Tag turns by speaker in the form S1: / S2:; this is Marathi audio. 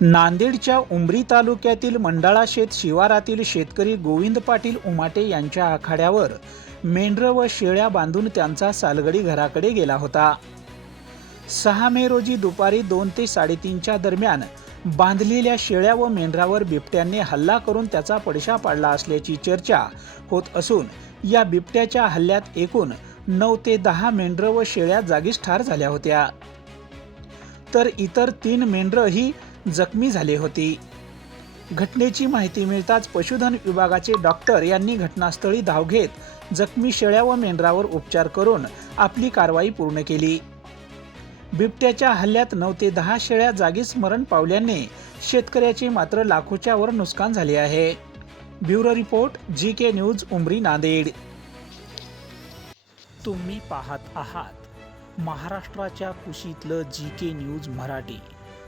S1: नांदेडच्या उमरी तालुक्यातील मंडाळा शेत शिवारातील शेतकरी गोविंद पाटील उमाटे यांच्या आखाड्यावर मेंढरं व शेळ्या बांधून त्यांचा सालगडी घराकडे गेला होता. सहा मे रोजी दुपारी दोन ते साडेतीनच्या दरम्यान बांधलेल्या शेळ्या व मेंढरावर बिबट्याने हल्ला करून त्याचा पडशा पाडला असल्याची चर्चा होत असून या बिबट्याच्या हल्ल्यात एकूण नऊ ते दहा मेंढरं व शेळ्या जागीच ठार झाल्या होत्या. तर इतर तीन मेंढरं ही जखमी झाले होते. घटनेची माहिती मिळताच पशुधन विभागाचे डॉक्टर यांनी घटनास्थळी धाव घेत जखमी शेळ्या व मेंढरावर उपचार करून आपली कारवाई पूर्ण केली. बिबट्याच्या हल्ल्यात नऊ ते दहा शेळ्या जागीच मरण पावल्याने शेतकऱ्याचे मात्र लाखोच्या वर नुकसान झाले आहे. Bureau report G K news Umri Nanded. तुम्ही पाहत आहात महाराष्ट्राच्या कुशीतलं जी के न्यूज मराठी.